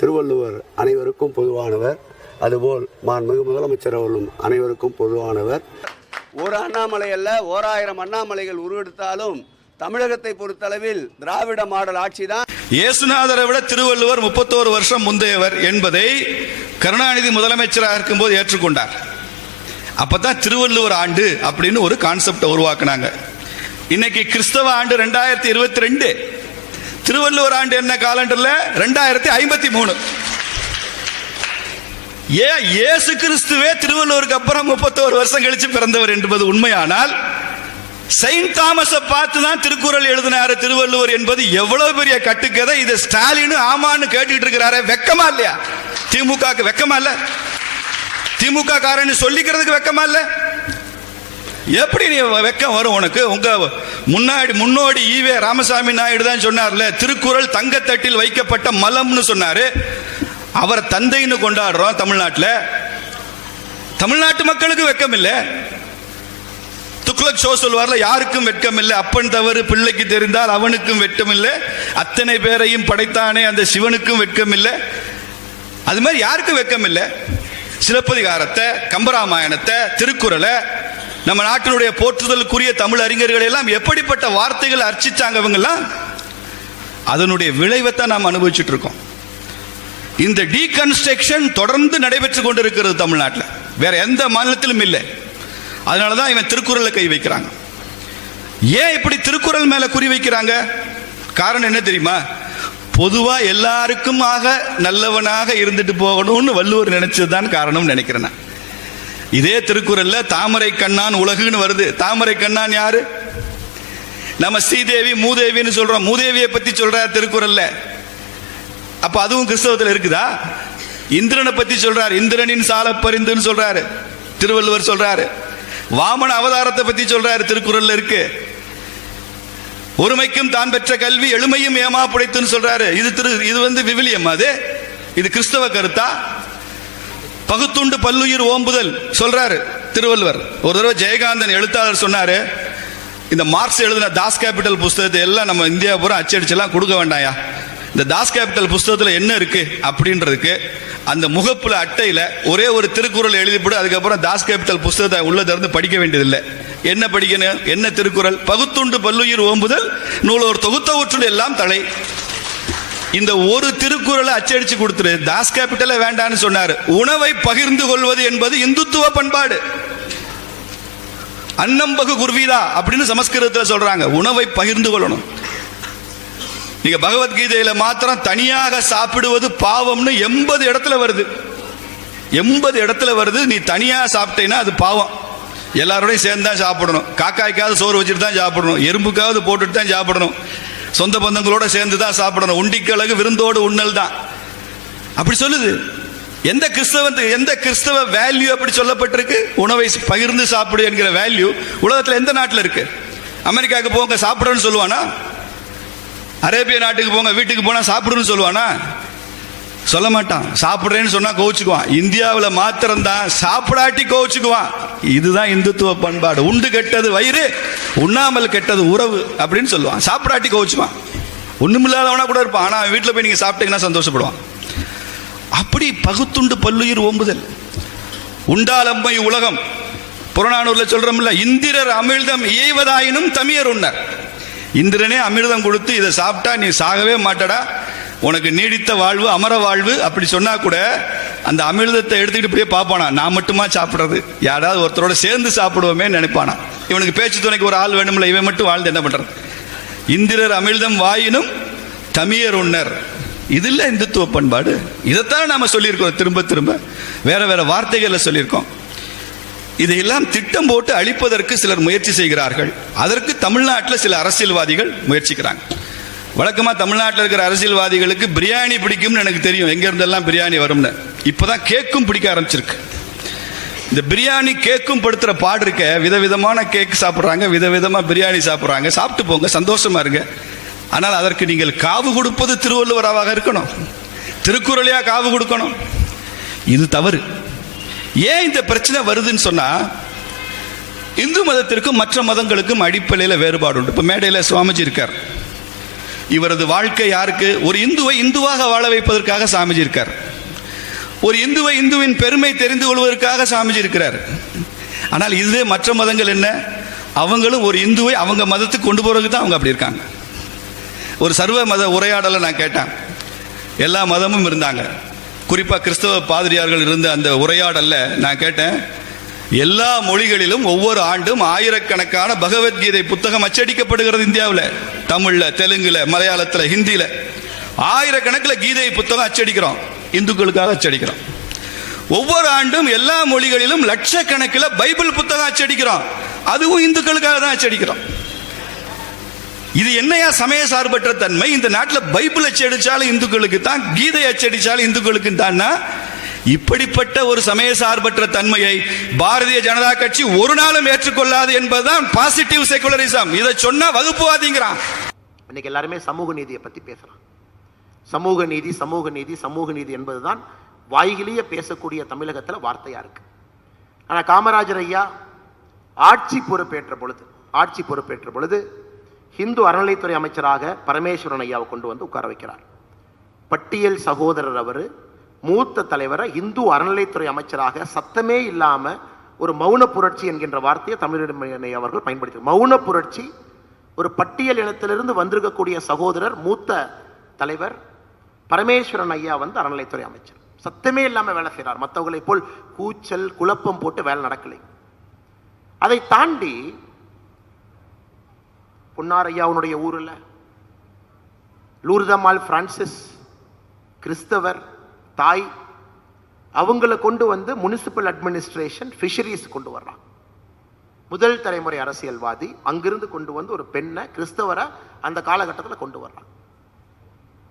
திருவள்ளுவர் அனைவருக்கும் பொதுவானவர். அதுபோல் மாண்புமிகு முதலமைச்சர் அவர்களும் அனைவருக்கும் பொதுவானவர். ஒரு அண்ணாமலை அல்ல ஓராயிரம் அண்ணாமலைகள் உருவெடுத்தாலும் தமிழகத்தை பொறுத்தளவில் திராவிட மாடல் ஆட்சி தான் இயேசுநாதரை விட திருவள்ளுவர் முப்பத்தோரு வருஷம் முந்தையவர் என்பதை கருணாநிதி முதலமைச்சராக இருக்கும்போது ஏற்றுக்கொண்டார். அப்பதான் திருவள்ளுவர் ஆண்டு அப்படின்னு ஒரு கான்செப்டை உருவாக்குனாங்க. இன்னைக்கு கிறிஸ்தவ ஆண்டு ரெண்டாயிரத்தி இருபத்தி ரெண்டு. திருவள்ளுவர் ஆண்டு என்ன காலண்டர்ல? ரெண்டாயிரத்தி ஐம்பத்தி மூணு. ஏ இயேசு கிறிஸ்துவே திருவள்ளுவருக்கு அப்புறம் முப்பத்தோரு வருஷம் கழிச்சு பிறந்தவர் என்பது உண்மையானால் செயின்ட் தாமஸை பார்த்து தான் திருக்குறள் எழுதினாரு திருவள்ளுவர் என்பது எவ்வளவு பெரிய கட்டுக்கதை. இது ஸ்டாலின் ஆமான்னு கேட்டுட்டு இருக்கிறாரு. வெக்கமா இல்லையா? திமுகக்கு வெக்கமா இல்ல? திமுக காரன்னு சொல்லிக்கிறதுக்கு வெக்கமா இல்லை? எப்படி நீ வெக்கம் வரும் உனக்கு? உங்க முன்னாடி முன்னோடி ஈவே ராமசாமி நாயுடு தான் சொன்னார்ல திருக்குறள் தங்கத்தட்டில் வைக்கப்பட்ட மலம்னு சொன்னாரு. அவர் தந்தைன்னு கொண்டாடுறோம் தமிழ்நாட்டில். தமிழ்நாட்டு மக்களுக்கு வெக்கம் இல்லை. துக்ளக் ஷோ சொல்வார்ல யாருக்கும் வெட்கம் இல்லை. அப்பன் தவறு பிள்ளைக்கு தெரிந்தால் அவனுக்கும் வெட்கம் இல்லை. அத்தனை பேரையும் படைத்தானே அந்த சிவனுக்கும் வெட்கம் இல்லை. அது மாதிரி யாருக்கும் வெட்கம் இல்லை. சிலப்பதிகாரத்தை கம்பராமாயணத்தை திருக்குறளை நம்ம நாட்டினுடைய போற்றுதலுக்குரிய தமிழ் அறிஞர்கள் எல்லாம் எப்படிப்பட்ட வார்த்தைகள் அர்ச்சிச்சாங்க இவங்கெல்லாம்? அதனுடைய விளைவைத்தான் நாம் அனுபவிச்சுட்டு இருக்கோம். இந்த டீகன்ஸ்ட்ரக்ஷன் தொடர்ந்து நடைபெற்று கொண்டிருக்கிறது தமிழ்நாட்டில். வேற எந்த மாநிலத்திலும் இல்லை. அதனால தான் இவன் திருக்குறளை கை வைக்கிறாங்க. ஏன் இப்படி திருக்குறள் மேலே குறி வைக்கிறாங்க? காரணம் என்ன தெரியுமா? பொதுவாக எல்லாருக்கும் ஆக நல்லவனாக இருந்துட்டு போகணும்னு வள்ளுவர் நினைச்சதுதான் காரணம் நினைக்கிறேன் இதே திருக்குறள்ல தாமரை கண்ணான் உலகுன்னு வருது. தாமரை கண்ணான் யாரு? நம்ம ஸ்ரீதேவி மூதேவின்னு சொல்றோம். மூதேவியை பத்தி சொல்றார் திருக்குறள்ல. அப்ப அதுவும் கிறிஸ்தவத்தில் இருக்குதா? இந்திரனை பத்தி சொல்றார். இந்திரனின் சால பரிந்துன்னு சொல்றாரு. திருவள்ளுவர் சொல்றாரு. வாமன அவதாரத்தை பத்தி சொல்றாரு திருக்குறள்ல இருக்கு. ஒருமைக்கும் தான் பெற்ற கல்வி எளிமையும் ஏமா புடைத்துன்னு சொல்றாரு. இது திரு இது வந்து விவிலியம் அது. இது கிறிஸ்தவ கருத்தா? பகுத்துண்டு பல்லுயிர் ஓம்புதல் சொல்றாரு திருவள்ளுவர். ஒரு தடவை ஜெயகாந்தன் எழுத்தாளர் சொன்னாரு இந்த மார்க்ஸ் எழுதின தாஸ் கேபிட்டல் புஸ்தகத்தை எல்லாம் நம்ம இந்தியா பூரா அச்சடிச்செல்லாம் கொடுக்க வேண்டாயா இந்த தாஸ் கேபிட்டல் புஸ்தகத்தில் என்ன இருக்கு? அப்படின்றதுக்கு அந்த முகப்புல அட்டையில் ஒரே ஒரு திருக்குறள் எழுதிப்பட்டு அதுக்கப்புறம் தாஸ் கேபிட்டல் புஸ்தகத்தை உள்ள திறந்து படிக்க வேண்டியதில்லை. என்ன படிக்கணும்? என்ன திருக்குறள்? பகுத்துண்டு பல்லுயிர் ஓம்புதல் நூலோர் தொகுத்தவற்றுள் எல்லாம் தலை. இந்த ஒரு திருக்குறளை அச்சடிச்சு கொடுத்துரு. தாஸ் கேபிட்டல வேண்டான்னு சொன்னாரு. உணவை பகிர்ந்து கொள்வது என்பது இந்துத்துவ பண்பாடு. அன்னம்பகு குர்வீதா அப்படின்னு சமஸ்கிருதத்தில் சொல்றாங்க. உணவை பகிர்ந்து கொள்ளணும். நீங்க பகவத்கீதையில மாத்திரம் தனியாக சாப்பிடுவது பாவம்னு எண்பது இடத்துல வருது. எண்பது இடத்துல வருது. நீ தனியாக சாப்பிட்டேன்னா அது பாவம். எல்லாரோடையும் சேர்ந்து தான் சாப்பிடணும். காக்காய்க்காவது சோறு வச்சுட்டு தான் சாப்பிடணும். எறும்புக்காவது போட்டுட்டு தான் சாப்பிடணும். சொந்த பந்தங்களோட சேர்ந்து தான் சாப்பிடணும். உண்டிக்கழகு விருந்தோடு உண்ணல் தான் அப்படி சொல்லுது. எந்த கிறிஸ்தவ எந்த கிறிஸ்தவ வேல்யூ அப்படி சொல்லப்பட்டிருக்கு? உணவை பகிர்ந்து சாப்பிடு என்கிற வேல்யூ உலகத்தில் எந்த நாட்டில் இருக்கு? அமெரிக்காவுக்கு போங்க சாப்பிடுன்னு சொல்லுவானா? அரேபிய நாட்டுக்கு போங்க வீட்டுக்கு போனால் சாப்பிடுன்னு சொல்லுவானா? சொல்ல மாட்டான். சாப்பிட்றேன்னு சொன்னா கோவிச்சுக்குவான். இந்தியாவில் மாத்திரம்தான் சாப்பிடாட்டி கோவிச்சுக்குவான். இதுதான் இந்துத்துவ பண்பாடு. உண்டு கெட்டது வயிறு உண்ணாமல் கெட்டது உறவு அப்படின்னு சொல்லுவான். சாப்பிடாட்டி கோவிச்சுவான் ஒண்ணுமில்லாதவனா கூட இருப்பான். ஆனா வீட்டில் போய் நீங்க சாப்பிட்டீங்கன்னா சந்தோஷப்படுவான். அப்படி பகுத்துண்டு பல்லுயிர் ஓம்புதல். உண்டாலம்மை உலகம். புறநானூரில் சொல்கிறோம்ல இந்திரர் அமிழ்தம் இயைவதாயினும் தமியர் உண்ணர். இந்திரனே அமிர்தம் கொடுத்து இதை சாப்பிட்டா நீ சாகவே மாட்டடா. உனக்கு நீடித்த வாழ்வு அமர வாழ்வு அப்படி சொன்னா கூட அந்த அமிர்தத்தை எடுத்துக்கிட்டு இப்படியே பார்ப்பானா? நான் மட்டுமா சாப்பிட்றது? யாராவது ஒருத்தரோட சேர்ந்து சாப்பிடுவோமே நினைப்பானா? இவனுக்கு பேச்சு துணைக்கு ஒரு ஆள் வேணும்ல இவன் மட்டும் வாழ்ந்து என்ன பண்றது? இந்திரர் அமிர்தம் வாயினும் தமியர் உன்னர் இது இல்ல இந்துத்துவ பண்பாடு? இதைத்தான் நாம சொல்லியிருக்கோம் திரும்ப திரும்ப. வேற வேற வார்த்தைகளில் சொல்லியிருக்கோம். இதையெல்லாம் திட்டம் போட்டு அழிப்பதற்கு சிலர் முயற்சி செய்கிறார்கள். அதற்கு தமிழ்நாட்டில் சில அரசியல்வாதிகள் முயற்சிக்கிறாங்க. வழக்கமாக தமிழ்நாட்டில் இருக்கிற அரசியல்வாதிகளுக்கு பிரியாணி பிடிக்கும்னு எனக்கு தெரியும். எங்கேருந்தெல்லாம் பிரியாணி வரும்னு. இப்பதான் கேக்கும் பிடிக்க ஆரம்பிச்சிருக்கு. இந்த பிரியாணி கேக்கும் படுத்துற பாடு இருக்க விதவிதமான கேக் சாப்பிட்றாங்க விதவிதமாக பிரியாணி சாப்பிட்றாங்க. சாப்பிட்டு போங்க சந்தோஷமா இருங்க. ஆனால் அதற்கு நீங்கள் காவு கொடுப்பது திருவள்ளுவராவாக இருக்கணும். திருக்குறளையா காவு கொடுக்கணும். இது தவறு. ஏன் இந்த பிரச்சனை வருதுன்னு சொன்னா இந்து மதத்திற்கும் மற்ற மதங்களுக்கும் அடிப்படையில் வேறுபாடு உண்டு. இப்போ மேடையில் சுவாமிஜி இருக்கார். இவரது வாழ்க்கை யாருக்கு? ஒரு இந்துவை இந்துவாக வாழ வைப்பதற்காக சாமிஜி இருக்கார். ஒரு இந்துவை இந்துவின் பெருமை தெரிந்து கொள்வதற்காக சாமிஜி இருக்கிறார். ஆனால் இதுவே மற்ற மதங்கள் என்ன? அவங்களும் ஒரு இந்துவை அவங்க மதத்துக்கு கொண்டு போகிறதுக்கு தான் அவங்க அப்படி இருக்காங்க. ஒரு சர்வ மத உரையாடலை நான் கேட்டேன். எல்லா மதமும் இருந்தாங்க. குறிப்பாக கிறிஸ்தவ பாதிரியார்கள் இருந்த அந்த உரையாடலில் நான் கேட்டேன். எல்லா மொழிகளிலும் ஒவ்வொரு ஆண்டும் ஆயிரக்கணக்கான பகவத்கீதை புத்தகம் அச்சடிக்கப்படுகிறது இந்தியாவில். தமிழில் தெலுங்குல மலையாளத்தில் ஹிந்தியில் ஆயிரக்கணக்கில் கீதை புத்தகம் அச்சடிக்கிறோம். இந்துக்களுக்காக அச்சடிக்கிறோம். ஒவ்வொரு ஆண்டும் எல்லா மொழிகளிலும் லட்சக்கணக்கில் பைபிள் புத்தகம் அச்சடிக்கிறோம். அதுவும் இந்துக்களுக்காக தான் அச்சடிக்கிறோம். இது என்னையா சமய சார்பற்ற தன்மை? இந்த நாட்டில் பைபிள் அச்சடிச்சாலும் இந்துக்களுக்கு தான் கீதை அச்சடிச்சாலும் இந்துக்களுக்கு தான்னா இப்படிப்பட்ட ஒரு சமய சார்பற்ற தன்மையை பாரதிய ஜனதா கட்சி ஒரு நாளும் ஏற்றுக்கொள்ளாது என்பதுதான் பாசிட்டிவ் செகுலரிசம் இதை சொன்னா வகுப்புவாதிங்கிறான். இன்னைக்கு எல்லாருமே சமூக நீதியை பத்தி பேசுறான் சமூக நீதி சமூக நீதி சமூக நீதி என்பதுதான் வாய்கிலேயே பேசக்கூடிய தமிழகத்தில் வார்த்தையா இருக்கு. ஆனால் காமராஜர் ஐயா ஆட்சி பொறுப்பேற்ற பொழுது ஆட்சி பொறுப்பேற்ற பொழுது இந்து அறநிலைத்துறை அமைச்சராக பரமேஸ்வரன் ஐயாவை கொண்டு வந்து உட்கார வைக்கிறார். பட்டியல் சகோதரர் அவர் மூத்த தலைவரை இந்து அறநிலைத்துறை அமைச்சராக சத்தமே இல்லாமல் ஒரு மௌன புரட்சி என்கின்ற வார்த்தையை தமிழிடமணி அவர்கள் பயன்படுத்தி மௌன புரட்சி ஒரு பட்டியல் இனத்திலிருந்து வந்திருக்கக்கூடிய சகோதரர் மூத்த தலைவர் பரமேஸ்வரன் ஐயா வந்து அறநிலைத்துறை அமைச்சர். சத்தமே இல்லாமல் வேலை செய்கிறார் மற்றவங்களைப் போல் கூச்சல் குழப்பம் போட்டு வேலை நடக்கலை. அதை தாண்டி பொன்னார் ஐயாவுடைய ஊரில் லூர்தமால் பிரான்சிஸ் கிறிஸ்தவர் தாய் அவங்கள கொண்டு வந்து முனிசிபல் அட்மினிஸ்ட்ரேஷன் ஃபிஷரிஸ் கொண்டு வர்றான். முதல் தலைமுறை அரசியல்வாதி அங்கிருந்து கொண்டு வந்து ஒரு பெண்ணை கிறிஸ்தவரை அந்த காலகட்டத்தில் கொண்டு வர்றான்.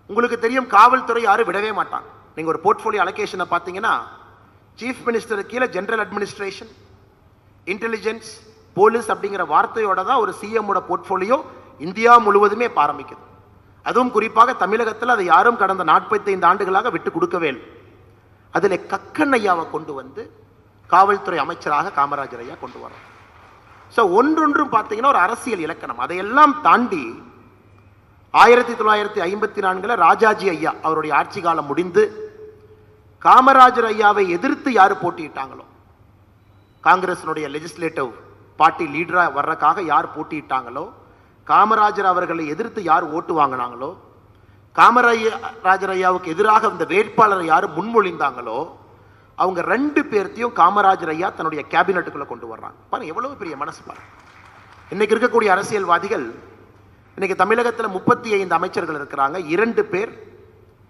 உங்களுக்கு தெரியும் காவல்துறை யாரும் விடவே மாட்டாங்க. நீங்கள் ஒரு போர்ட்ஃபோலியோ அலோகேஷனை பார்த்தீங்கன்னா சீஃப் மினிஸ்டர் கீழே ஜென்ரல் அட்மினிஸ்ட்ரேஷன் இன்டெலிஜென்ஸ் போலீஸ் அப்படிங்கிற வார்த்தையோட தான் ஒரு சிஎம்மோட போர்ட்ஃபோலியோ இந்தியா முழுவதுமே பாரம்பிக்குது. ஆரம்பிக்குது அதுவும் குறிப்பாக தமிழகத்தில் அதை யாரும் கடந்த நாற்பத்தைந்து ஆண்டுகளாக விட்டு கொடுக்கவே இல்லை. அதில் கக்கன் ஐயாவை கொண்டு வந்து காவல்துறை அமைச்சராக காமராஜர் ஐயா கொண்டு வரோம் ஸோ ஒன்றொன்றும் பார்த்தீங்கன்னா ஒரு அரசியல் இலக்கணம். அதையெல்லாம் தாண்டி ஆயிரத்தி தொள்ளாயிரத்தி ஐம்பத்தி நான்கில் ராஜாஜி ஐயா அவருடைய ஆட்சி காலம் முடிந்து காமராஜர் ஐயாவை எதிர்த்து யார் போட்டியிட்டாங்களோ காங்கிரஸினுடைய லெஜிஸ்லேட்டிவ் பார்ட்டி லீடராக வர்றக்காக யார் போட்டியிட்டாங்களோ காமராஜர் அவர்களை எதிர்த்து யார் ஓட்டு வாங்கினாங்களோ காமராஜர் ஐயாவுக்கு எதிராக இந்த வேட்பாளரை யார் முன்மொழிந்தாங்களோ அவங்க ரெண்டு பேர்த்தையும் காமராஜர் ஐயா தன்னுடைய கேபினட்டுக்குள்ள கொண்டு வர்றாங்க. பாருங்க எவ்வளவு பெரிய மனசு பாருங்க. இன்னைக்கு இருக்கக்கூடிய அரசியல்வாதிகள் இன்னைக்கு தமிழகத்தில் முப்பத்தி ஐந்து அமைச்சர்கள் இருக்கிறாங்க. இரண்டு பேர்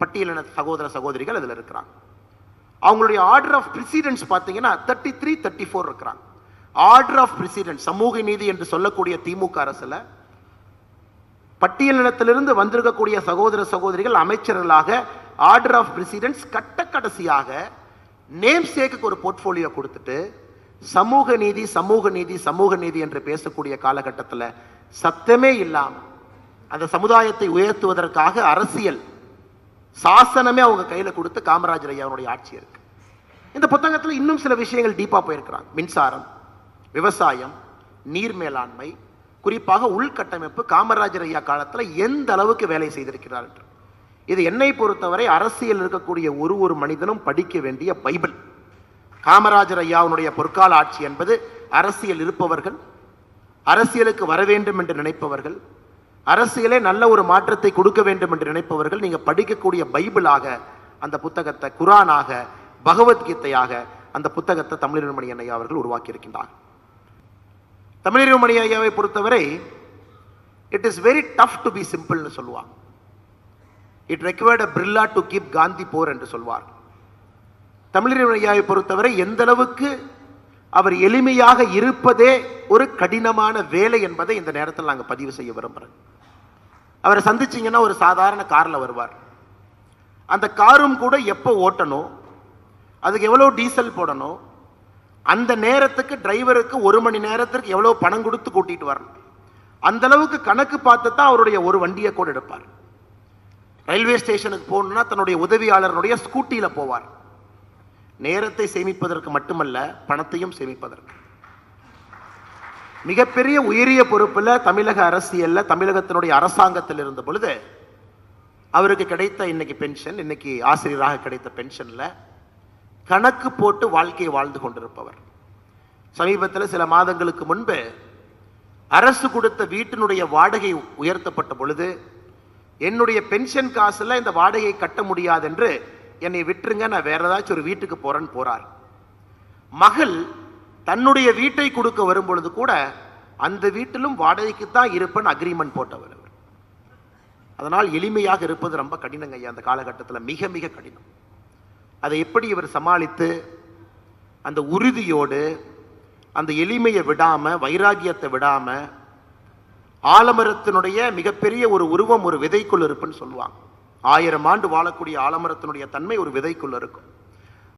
பட்டியலின சகோதர சகோதரிகள் அதில் இருக்கிறாங்க. அவங்களுடைய ஆர்டர் ஆஃப் பிரசிடென்ஸ் பார்த்தீங்கன்னா தேர்ட்டி த்ரீ தேர்ட்டி ஃபோர் இருக்கிறாங்க. ஆர்டர் ஆஃப் பிரசிடென்ட் சமூக நீதி என்று சொல்லக்கூடிய திமுக அரசில் பட்டியலினத்திலிருந்து வந்திருக்கக்கூடிய சகோதர சகோதரிகள் அமைச்சர்களாக ஆர்டர் ஆஃப் பிரசிடென்ட்ஸ் கட்ட கடைசியாக நேம் சேக்குக்கு ஒரு போர்ட்ஃபோலியோ கொடுத்துட்டு சமூக நீதி சமூக நீதி சமூக நீதி என்று பேசக்கூடிய காலகட்டத்தில் சத்தமே இல்லாமல் அந்த சமுதாயத்தை உயர்த்துவதற்காக அரசியல் சாசனமே அவங்க கையில் கொடுத்து காமராஜர் ஐயாவுடைய ஆட்சி இருக்கு. இந்த புத்தகத்தில் இன்னும் சில விஷயங்கள் டீப்பாக போயிருக்கிறாங்க. மின்சாரம் விவசாயம் நீர் மேலாண்மை குறிப்பாக உள்கட்டமைப்பு காமராஜர் ஐயா காலத்தில் எந்த அளவுக்கு வேலை செய்திருக்கிறார் என்று. இது என்னை பொறுத்தவரை அரசியல் இருக்கக்கூடிய ஒரு ஒரு மனிதனும் படிக்க வேண்டிய பைபிள். காமராஜர் ஐயாவுடைய பொற்கால ஆட்சி என்பது அரசியல் இருப்பவர்கள் அரசியலுக்கு வர வேண்டும் என்று நினைப்பவர்கள் அரசியலே நல்ல ஒரு மாற்றத்தை கொடுக்க வேண்டும் என்று நினைப்பவர்கள் நீங்கள் படிக்கக்கூடிய பைபிளாக அந்த புத்தகத்தை குரானாக பகவத்கீதையாக அந்த புத்தகத்தை தமிழிருமணி ஐயா அவர்கள் உருவாக்கி இருக்கின்றார் தமிழிருமணி ஐயாவை பொறுத்தவரை it is very tough to be சிம்பிள்னு சொல்லுவார் it required a Birla to keep Gandhi poor என்று சொல்வார் தமிழிருமணி ஐயாவை பொறுத்தவரை எந்த அளவுக்கு அவர் எளிமையாக இருப்பதே ஒரு கடினமான வேலை என்பதை இந்த நேரத்தில் நாங்கள் பதிவு செய்ய விரும்புகிறோம் அவரை சந்திச்சீங்கன்னா ஒரு சாதாரண காரில் வருவார். அந்த காரும் கூட எப்போ ஓட்டணும்? அதுக்கு எவ்வளோ டீசல் போடணும்? அந்த நேரத்துக்கு டிரைவருக்கு ஒரு மணி நேரத்திற்கு எவ்வளோ பணம் கொடுத்து கூட்டிகிட்டு வரணும்? அந்த அளவுக்கு கணக்கு பார்த்து தான் அவருடைய ஒரு வண்டியை கூட எடுப்பார். ரயில்வே ஸ்டேஷனுக்கு போகணும்னா தன்னுடைய உதவியாளருடைய ஸ்கூட்டியில் போவார். நேரத்தை சேமிப்பதற்கு மட்டுமல்ல பணத்தையும் சேமிப்பதற்கு. மிகப்பெரிய உயரிய பொறுப்பில் தமிழக அரசியலில் தமிழகத்தினுடைய அரசாங்கத்தில் இருந்த பொழுது அவருக்கு கிடைத்த இன்னைக்கு பென்ஷன் இன்னைக்கு ஆசிரியராக கிடைத்த பென்ஷனில் கணக்கு போட்டு வாழ்க்கையை வாழ்ந்து கொண்டிருப்பவர். சமீபத்தில் சில மாதங்களுக்கு முன்பு அரசு கொடுத்த வீட்டினுடைய வாடகை உயர்த்தப்பட்ட பொழுது என்னுடைய பென்ஷன் காசில் இந்த வாடகையை கட்ட முடியாது என்று என்னை விட்டுருங்க நான் வேற ஏதாச்சும் ஒரு வீட்டுக்கு போறேன்னு போறார். மகள் தன்னுடைய வீட்டை கொடுக்க வரும் பொழுது கூட அந்த வீட்டிலும் வாடகைக்கு தான் இருப்பேன் அக்ரிமெண்ட் போட்டவர் அவர். அதனால் எளிமையாக இருப்பது ரொம்ப கடினங்க ஐயா அந்த காலகட்டத்தில் மிக மிக கடினம். அதை எப்படி இவர் சமாளித்து அந்த உறுதியோடு அந்த எளிமையை விடாமல் வைராகியத்தை விடாமல் ஆலமரத்தினுடைய மிகப்பெரிய ஒரு உருவம் ஒரு விதைக்குள் இருப்புன்னு சொல்லுவாங்க. ஆயிரம் ஆண்டு வாழக்கூடிய ஆலமரத்தினுடைய தன்மை ஒரு விதைக்குள்ள இருக்கும்.